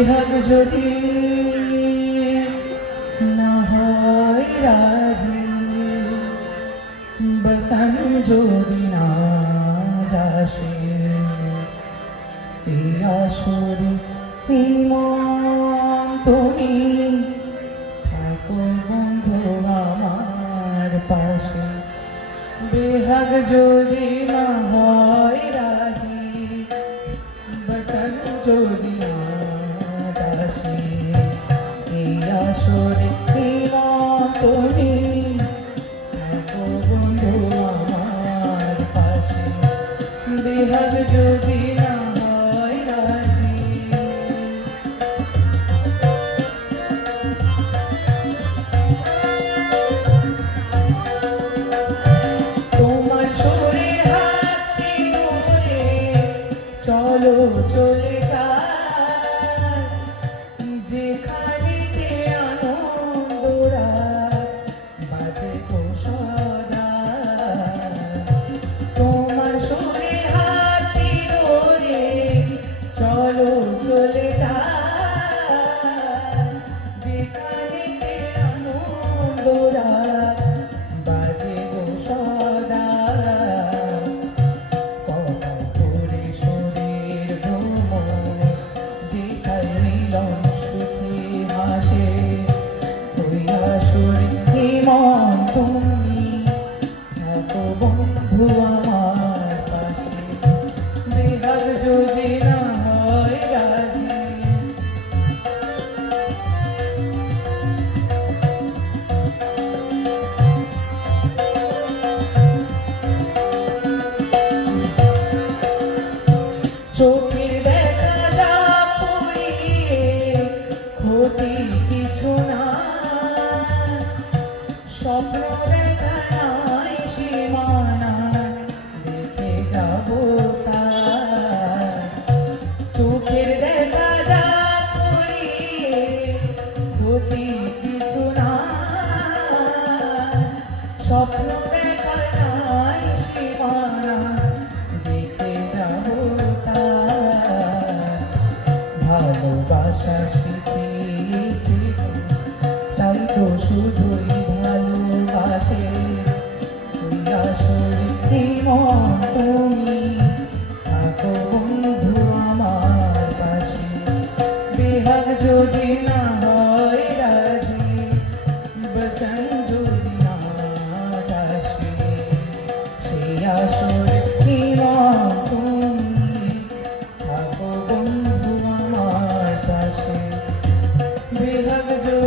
বেহাগ যদি না হয় রাজি, বসন যদি না যাসে, এই আসরে ইমান তুমি থাকো বন্ধু আমার পাশে। বেহাগ যদি না হয় রাজি, বসন যদি না যাসে, এই আসরে ইমান তুমি থাকো বন্ধু আমার পাশে। বেহাগ যদি না হয় রাজি। তোমার সুরের হাতটি ধরে চলো চলে যাই, যেখানেতে আনন্দরা বাজে গো সদা। তোমার সুরের হাতটি ধরে চলো চলে যাই, যেখানেতে আনন্দরা বাজে গো সদা। কথায় করে শরীর ভ্রমর, যেথায় মিলন সুখে হাসে, ওই আসরে মন তুমি থাকো বন্ধু আমার পাশে। বেহাগ যদি না হয় রাজি। চোখের দেখা যা পুড়িয়ে ক্ষতি কিছু না, স্বপ্ন দেখা নাই সীমানা, দেখে যাব তার। চোখের দেখা যা পুড়িয়ে ক্ষতি কিছু না, স্বপ্ন দেখা নাই সীমানা, দেখে যাব তার। ভালোবাসা শিখিয়েছি তাই তো শুধুই ভালোবাসে, ওই আসরে মন তুমি থাকো বন্ধু আমার পাশে। বেহাগ যদি না হয় রাজি, বসন যদি না যাসে, সেই আসরে মন তুমি থাকো বন্ধু আমার পাশে। বেহাগ যদি